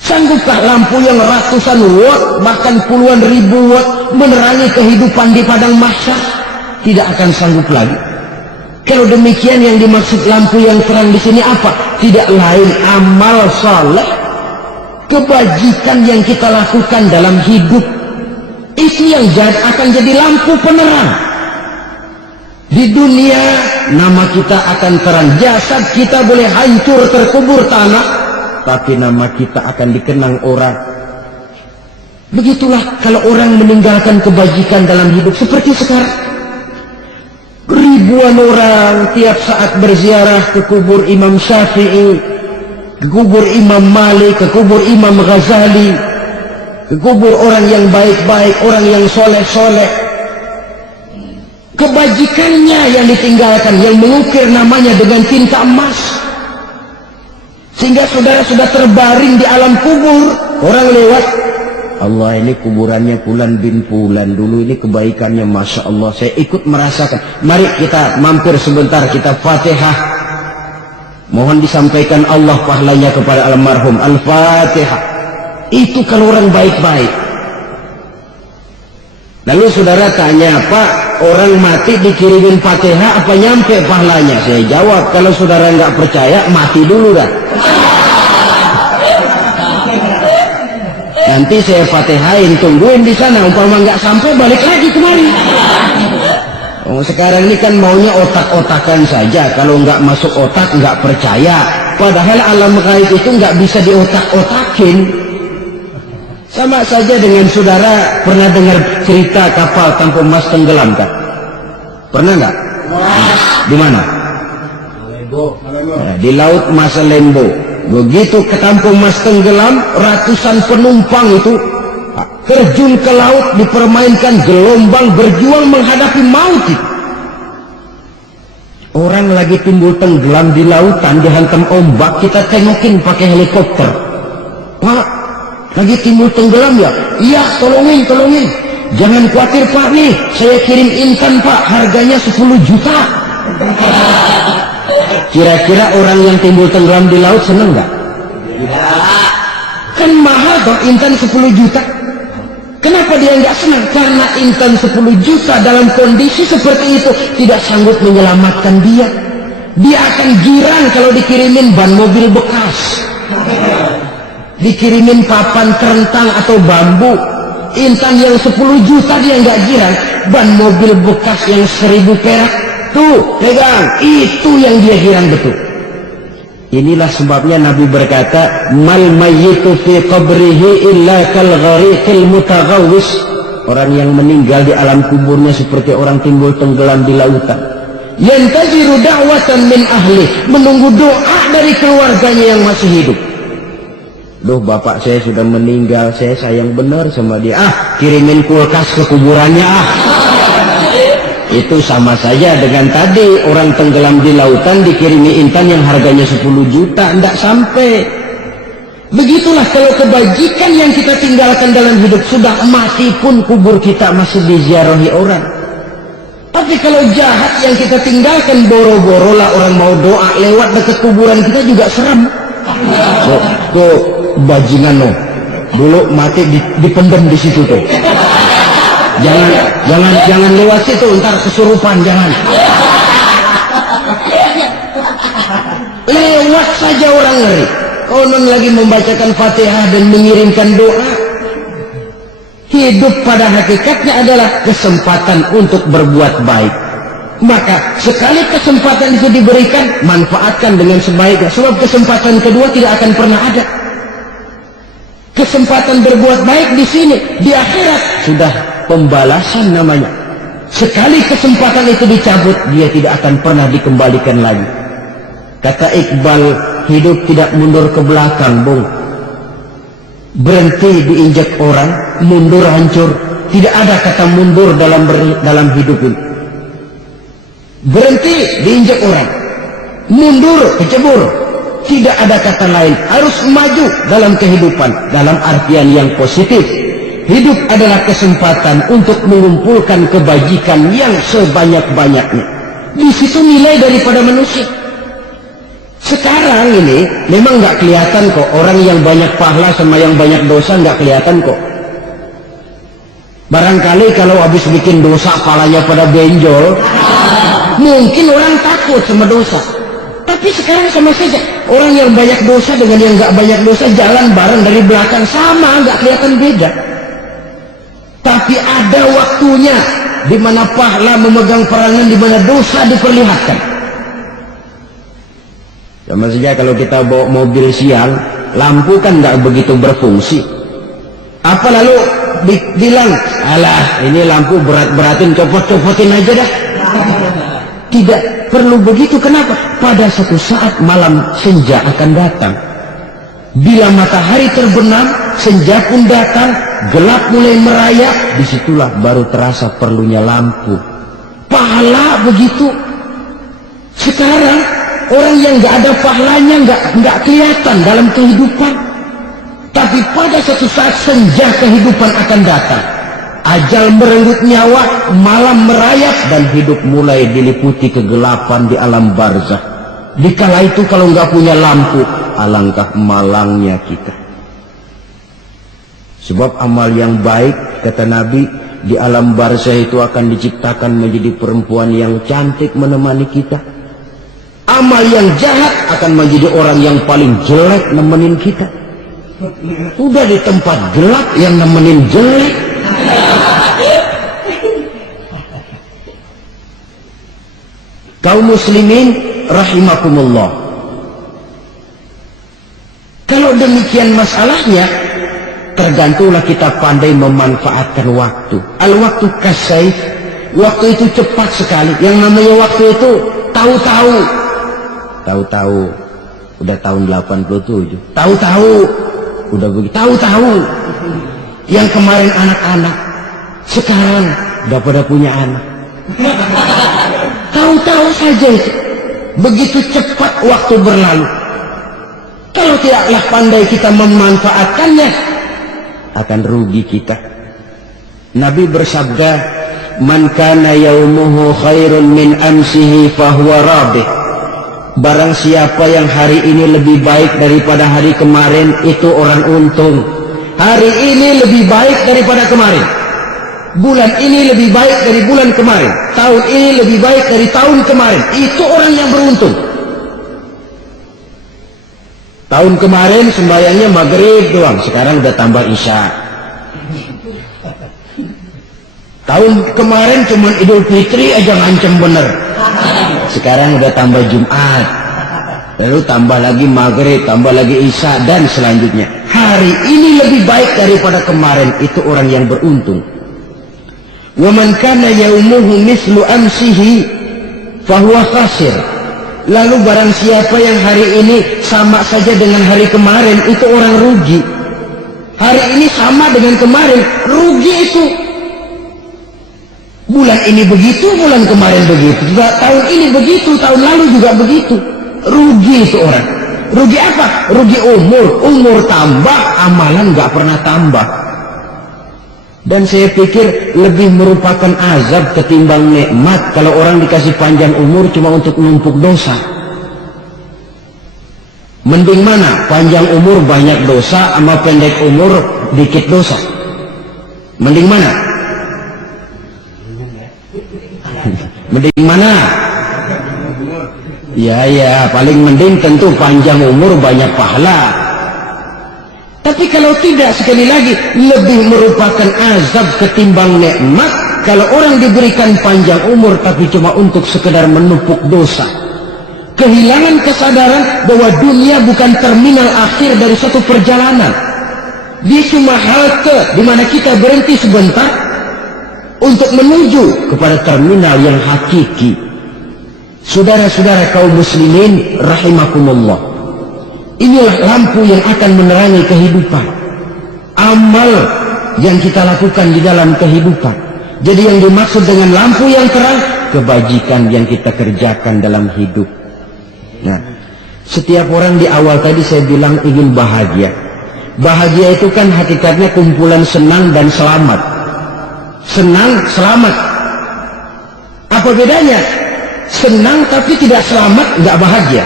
Sanggupkah lampu yang ratusan watt, bahkan puluhan ribu watt menerangi kehidupan di padang mahsyar? Tidak akan sanggup lagi. Kalau demikian, yang dimaksud lampu yang terang di sini apa? Tidak lain amal saleh, kebajikan yang kita lakukan dalam hidup. Itu yang akan jadi lampu penerang. Di dunia nama kita akan terang, jasad kita boleh hancur terkubur tanah, tapi nama kita akan dikenang orang. Begitulah kalau orang meninggalkan kebajikan dalam hidup seperti sekarang. Ribuan orang tiap saat berziarah ke kubur Imam Syafi'i, ke kubur Imam Malik, ke kubur Imam Ghazali, ke kubur orang yang baik-baik, orang yang soleh-soleh. Kebajikannya yang ditinggalkan, yang mengukir namanya dengan tinta emas, sehingga saudara sudah terbaring di alam kubur. Orang lewat, Allah, ini kuburannya Fulan bin Fulan, dulu ini kebaikannya Masya Allah, saya ikut merasakan. Mari kita mampir sebentar, kita Fatihah, mohon disampaikan Allah pahalanya kepada almarhum. Al-Fatihah. Itu kalau orang baik-baik. Lalu saudara tanya, Pak, orang mati dikirimin Fatihah apa nyampe pahalanya? Saya jawab, kalau saudara nggak percaya, mati dulu dah. Nanti saya Fatihain, tungguin di sana, umpama nggak sampai balik lagi kemari. Oh, sekarang ini kan maunya otak-otakan saja, kalau nggak masuk otak nggak percaya. Padahal alam gaib itu nggak bisa diotak-otakin. Sama saja dengan saudara pernah dengar cerita kapal tanpa emas tenggelam kan? Pernah nggak? Di mana? Nah, di laut Masa Lembo. Begitu ke Kampung Mas tenggelam, ratusan penumpang itu terjun ke laut, dipermainkan gelombang, berjuang menghadapi maut. Orang lagi timbul tenggelam di lautan, dihantam ombak, kita tengokin pakai helikopter. Pak, lagi timbul tenggelam ya? Iya, tolongin. Jangan khawatir Pak, nih saya kirim intan Pak, harganya 10 juta. Kira-kira orang yang timbul tenggelam di laut seneng nggak? Kan mahal toh intan 10 juta. Kenapa dia nggak senang? Karena intan 10 juta dalam kondisi seperti itu tidak sanggup menyelamatkan dia. Dia akan girang kalau dikirimin ban mobil bekas, dikirimin papan kerentang atau bambu. Intan yang 10 juta dia nggak girang, ban mobil bekas yang 1000 perak tuh pegang, itu yang dia girang betul. Inilah sebabnya Nabi berkata, mal mayyitu fi qabrihi illa kal ghariqil mutaghawwis. Orang yang meninggal di alam kuburnya seperti orang timbul tenggelam di lautan. Yantaziru da'watan min ahli, menunggu doa dari keluarganya yang masih hidup. Duh, bapak saya sudah meninggal, saya sayang benar sama dia. Kirimin kulkas ke kuburannya Itu sama saja dengan tadi orang tenggelam di lautan dikirimi intan yang harganya 10 juta, tidak sampai. Begitulah kalau kebajikan yang kita tinggalkan dalam hidup, sudah mati pun kubur kita masih diziarahi orang. Tapi kalau jahat yang kita tinggalkan, boro-boro lah orang mau doa lewat dekat kuburan kita juga serem. Tuh bajingan loh, dulu mati dipendam di situ tuh. Jangan lewat situ, ntar kesurupan, jangan. Lewat saja orang ngeri. Konon lagi membacakan Fatihah dan mengirimkan doa. Hidup pada hakikatnya adalah kesempatan untuk berbuat baik. Maka sekali kesempatan itu diberikan, manfaatkan dengan sebaiknya, sebab kesempatan kedua tidak akan pernah ada. Kesempatan berbuat baik di sini, di akhirat sudah pembalasan namanya. Sekali kesempatan itu dicabut, dia tidak akan pernah dikembalikan lagi. Kata Iqbal, hidup tidak mundur ke belakang, Bung. Berhenti diinjak orang, mundur hancur. Tidak ada kata mundur dalam hidup ini. Berhenti diinjak orang, mundur kecebur. Tidak ada kata lain, harus maju dalam kehidupan dalam artian yang positif. Hidup adalah kesempatan untuk mengumpulkan kebajikan yang sebanyak-banyaknya. Di situ nilai daripada manusia. Sekarang ini memang nggak kelihatan kok, orang yang banyak pahala sama yang banyak dosa nggak kelihatan kok. Barangkali kalau habis bikin dosa palanya pada benjol, mungkin orang takut sama dosa. Tapi sekarang sama saja, orang yang banyak dosa dengan yang nggak banyak dosa jalan bareng dari belakang, sama, nggak kelihatan beda. Tapi ada waktunya di mana pahala memegang peranan, di mana dosa diperlihatkan. Sama saja kalau kita bawa mobil siang, lampu kan nggak begitu berfungsi. Apa lalu bilang, alah ini lampu berat-beratin, copot-copotin aja dah. Tidak perlu begitu. Kenapa? Pada suatu saat malam senja akan datang. Bila matahari terbenam, senja pun datang, gelap mulai merayap, disitulah baru terasa perlunya lampu. Pahala begitu. Sekarang orang yang nggak ada pahalanya nggak kelihatan dalam kehidupan. Tapi pada suatu saat senja kehidupan akan datang. Ajal merenggut nyawa, malam merayap, dan hidup mulai diliputi kegelapan di alam barzah. Dikala itu kalau nggak punya lampu, alangkah malangnya kita. Sebab amal yang baik, kata Nabi, di alam barzah itu akan diciptakan menjadi perempuan yang cantik menemani kita. Amal yang jahat akan menjadi orang yang paling jelek nemenin kita. Udah di tempat gelap yang nemenin jelek. Kaum muslimin rahimakumullah, kalau demikian masalahnya, tergantunglah kita pandai memanfaatkan waktu. Al-waktu kasayf, waktu itu cepat sekali. Yang namanya waktu itu tahu-tahu udah tahun 87, tahu-tahu udah begitu, tahu-tahu. Yang kemarin anak-anak, sekarang udah pada punya anak. Tahu-tahu saja itu. Begitu cepat waktu berlalu. Kalau tidaklah pandai kita memanfaatkannya, akan rugi kita. Nabi bersabda, "Man kana yaumuhu khairun min amsihi fahuwa rabih." Barang siapa yang hari ini lebih baik daripada hari kemarin, itu orang untung. Hari ini lebih baik daripada kemarin. Bulan ini lebih baik dari bulan kemarin. Tahun ini lebih baik dari tahun kemarin. Itu orang yang beruntung. Tahun kemarin sembahyangnya maghrib doang, sekarang udah tambah isya. Tahun kemarin cuma Idul Fitri aja ngancem bener, sekarang udah tambah Jumat, lalu tambah lagi maghrib, tambah lagi isya, dan selanjutnya. Hari ini lebih baik daripada kemarin, itu orang yang beruntung. Wa man kana yaumuhu mislu amsihi fahuwa khasir. Lalu barang siapa yang hari ini sama saja dengan hari kemarin, itu orang rugi. Hari ini sama dengan kemarin, rugi itu. Bulan ini begitu, bulan kemarin begitu, tahun ini begitu, tahun lalu juga begitu. Rugi itu orang. Rugi apa? Rugi umur tambah, amalan nggak pernah tambah. Dan saya pikir lebih merupakan azab ketimbang nikmat kalau orang dikasih panjang umur cuma untuk numpuk dosa. Mending mana? Panjang umur banyak dosa sama pendek umur dikit dosa? Mending mana? Mending mana? Ya, paling mending tentu panjang umur banyak pahala. Tapi kalau tidak, sekali lagi, lebih merupakan azab ketimbang nikmat kalau orang diberikan panjang umur tapi cuma untuk sekedar menumpuk dosa, kehilangan kesadaran bahwa dunia bukan terminal akhir dari suatu perjalanan. Dia cuma halte di mana kita berhenti sebentar untuk menuju kepada terminal yang hakiki. Saudara-saudara kaum muslimin rahimakumullah, inilah lampu yang akan menerangi kehidupan, amal yang kita lakukan di dalam kehidupan. Jadi yang dimaksud dengan lampu yang terang, kebajikan yang kita kerjakan dalam hidup. Nah, setiap orang di awal tadi saya bilang ingin bahagia. Bahagia itu kan hakikatnya kumpulan senang dan selamat. Senang, selamat. Apa bedanya? Senang tapi tidak selamat, nggak bahagia.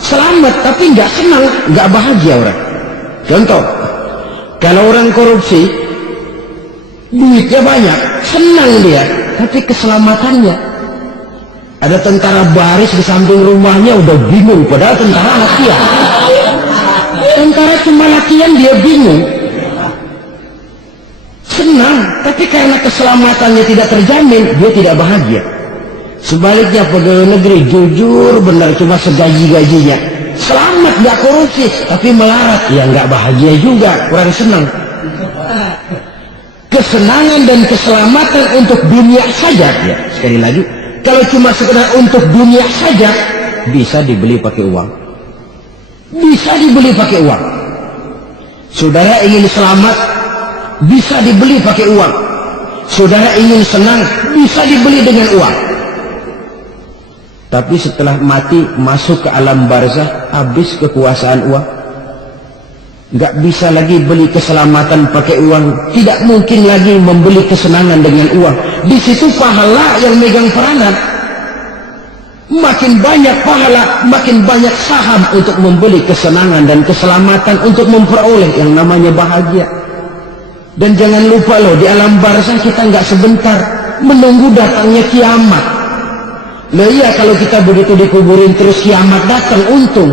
Selamat tapi nggak senang, nggak bahagia orang. Contoh, kalau orang korupsi, duitnya banyak, senang dia, tapi keselamatannya. Ada tentara baris di samping rumahnya udah bingung, padahal tentara latihan. Tentara cuma latihan, dia bingung. Senang, tapi karena keselamatannya tidak terjamin, dia tidak bahagia. Sebaliknya pegawai negeri jujur benar, cuma segaji-gajinya, selamat gak korupsi, tapi melarat, ya nggak bahagia juga, kurang senang. Kesenangan dan keselamatan untuk dunia saja, ya sekali lagi, kalau cuma sekedar untuk dunia saja, bisa dibeli pakai uang. Bisa dibeli pakai uang. Saudara ingin selamat, bisa dibeli pakai uang. Saudara ingin senang, bisa dibeli dengan uang. Tapi setelah mati, masuk ke alam barzah, habis kekuasaan uang. Nggak bisa lagi beli keselamatan pakai uang. Tidak mungkin lagi membeli kesenangan dengan uang. Di situ pahala yang megang peranan. Makin banyak pahala, makin banyak saham untuk membeli kesenangan dan keselamatan, untuk memperoleh yang namanya bahagia. Dan jangan lupa loh, di alam barzah kita nggak sebentar menunggu datangnya kiamat. Nah iya, kalau kita begitu dikuburin terus kiamat datang, untung.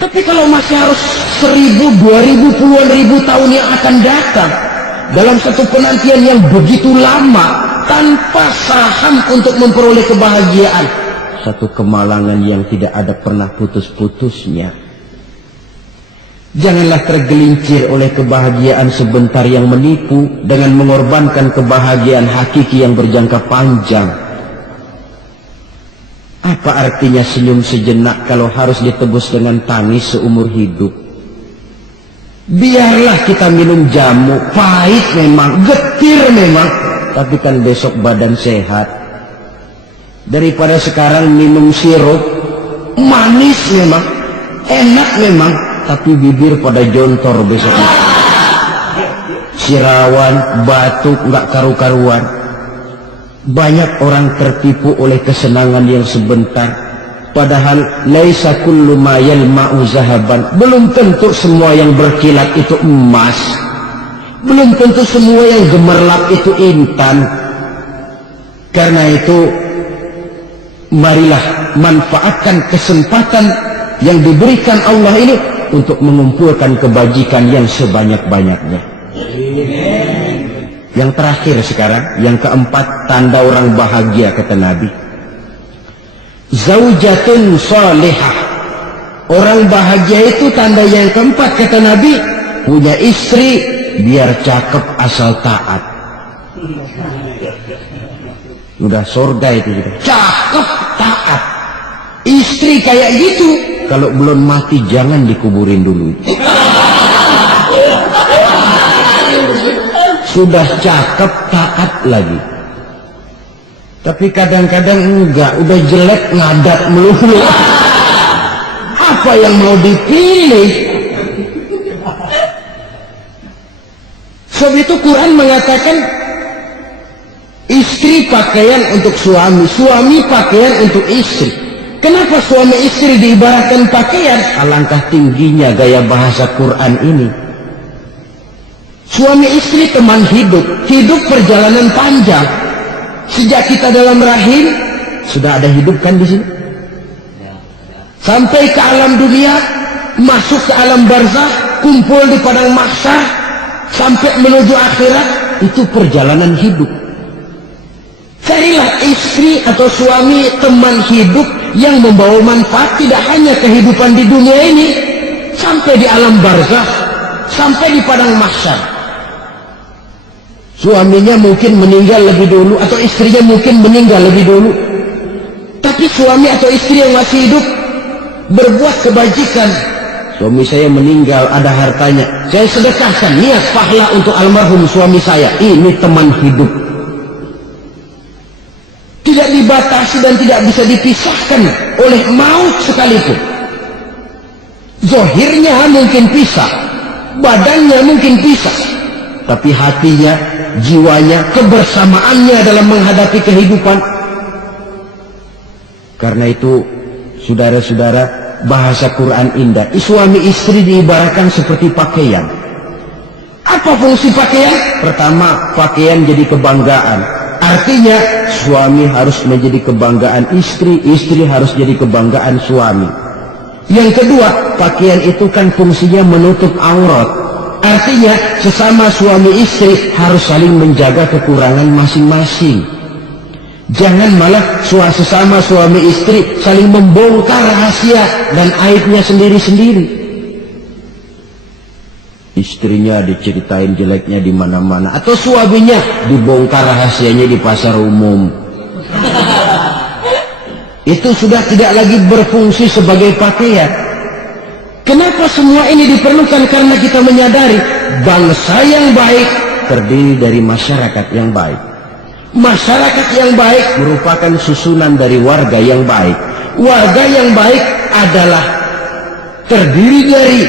Tapi kalau masih harus 1000, 2000, puluhan ribu tahun yang akan datang dalam satu penantian yang begitu lama tanpa saham untuk memperoleh kebahagiaan, satu kemalangan yang tidak ada pernah putus-putusnya. Janganlah tergelincir oleh kebahagiaan sebentar yang menipu dengan mengorbankan kebahagiaan hakiki yang berjangka panjang. Apa artinya senyum sejenak kalau harus ditebus dengan tangis seumur hidup? Biarlah kita minum jamu, pahit memang, getir memang, tapi kan besok badan sehat. Daripada sekarang minum sirup, manis memang, enak memang, tapi bibir pada jontor besoknya. Sirawan, batuk, nggak karu-karuan. Banyak orang tertipu oleh kesenangan yang sebentar, padahal laisa kullu ma yalma'u zahaban. Belum tentu semua yang berkilat itu emas, belum tentu semua yang gemerlap itu intan. Karena itu marilah manfaatkan kesempatan yang diberikan Allah ini untuk mengumpulkan kebajikan yang sebanyak-banyaknya. Yang terakhir sekarang, yang keempat, tanda orang bahagia kata Nabi, zaujatun salihah. Orang bahagia itu tanda yang keempat kata Nabi, punya istri biar cakep asal taat. Udah surga itu juga, cakep taat. Istri kayak gitu, kalau belum mati jangan dikuburin dulu. Sudah cakep taat lagi. Tapi kadang-kadang enggak, udah jelek ngadat melulu. Apa yang mau dipilih? Sebab itu Quran mengatakan istri pakaian untuk suami, suami pakaian untuk istri. Kenapa suami istri diibaratkan pakaian? Alangkah tingginya gaya bahasa Quran ini. Suami istri teman hidup, hidup perjalanan panjang. Sejak kita dalam rahim sudah ada hidup kan di sini. Sampai ke alam dunia, masuk ke alam barzah, kumpul di padang mahsyar, sampai menuju akhirat, itu perjalanan hidup. Carilah istri atau suami, teman hidup yang membawa manfaat tidak hanya kehidupan di dunia ini, sampai di alam barzakh, sampai di padang mahsyar. Suaminya mungkin meninggal lebih dulu, atau istrinya mungkin meninggal lebih dulu, tapi suami atau istri yang masih hidup berbuat kebajikan. Suami saya meninggal, ada hartanya, saya sedekahkan, niat pahala untuk almarhum suami saya. Ini teman hidup, tidak dibatasi dan tidak bisa dipisahkan oleh maut sekalipun. Zohirnya mungkin pisah, badannya mungkin pisah, tapi hatinya, jiwanya, kebersamaannya dalam menghadapi kehidupan. Karena itu, saudara-saudara, bahasa Quran indah. Suami istri diibaratkan seperti pakaian. Apa fungsi pakaian? Pertama, pakaian jadi kebanggaan. Artinya suami harus menjadi kebanggaan istri, istri harus jadi kebanggaan suami. Yang kedua, pakaian itu kan fungsinya menutup aurat. Artinya sesama suami istri harus saling menjaga kekurangan masing-masing. Jangan malah sesama suami istri saling membongkar rahasia dan aibnya sendiri-sendiri. Istrinya diceritain jeleknya di mana-mana, atau suaminya dibongkar rahasianya di pasar umum. Itu sudah tidak lagi berfungsi sebagai pakaian. Kenapa semua ini diperlukan? Karena kita menyadari bangsa yang baik terdiri dari masyarakat yang baik. Masyarakat yang baik merupakan susunan dari warga yang baik. Warga yang baik adalah terdiri dari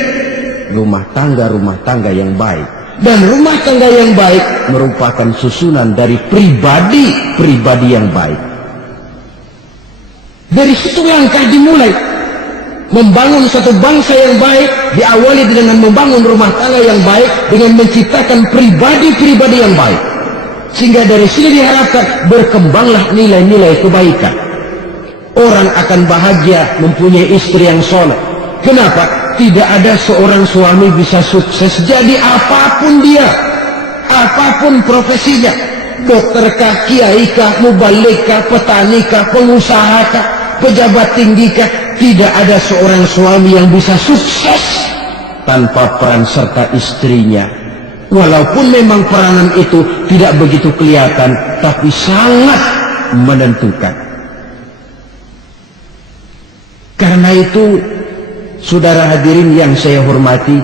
rumah tangga yang baik, dan rumah tangga yang baik merupakan susunan dari pribadi yang baik. Dari situ langkah dimulai. Membangun satu bangsa yang baik diawali dengan membangun rumah tangga yang baik, dengan menciptakan pribadi yang baik, sehingga dari sini diharapkan berkembanglah nilai-nilai kebaikan. Orang akan bahagia mempunyai istri yang soleh. Kenapa? Tidak ada seorang suami bisa sukses jadi apapun dia, apapun profesinya, dokterkah, kiaikah, mubalighkah, petanikah, pengusahakah, pejabat tinggikah, tidak ada seorang suami yang bisa sukses tanpa peran serta istrinya. Walaupun memang peranan itu tidak begitu kelihatan, tapi sangat menentukan. Karena itu, saudara hadirin yang saya hormati,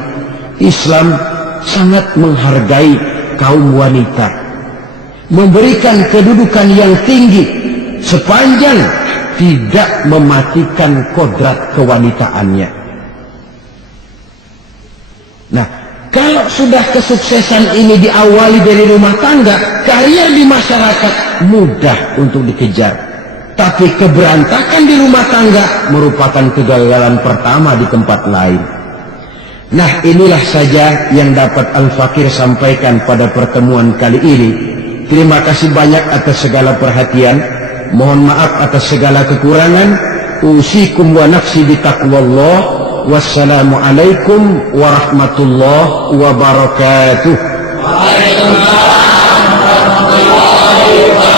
Islam sangat menghargai kaum wanita, memberikan kedudukan yang tinggi sepanjang tidak mematikan kodrat kewanitaannya. Nah, kalau sudah kesuksesan ini diawali dari rumah tangga, karier di masyarakat mudah untuk dikejar. Tapi keberantakan di rumah tangga merupakan kegagalan pertama di tempat lain. Nah, inilah saja yang dapat Al-Fakir sampaikan pada pertemuan kali ini. Terima kasih banyak atas segala perhatian. Mohon maaf atas segala kekurangan. Usikum wa nafsi bitaqwallah. Wassalamualaikum warahmatullahi wabarakatuh. Waalaikumsalam warahmatullahi wabarakatuh.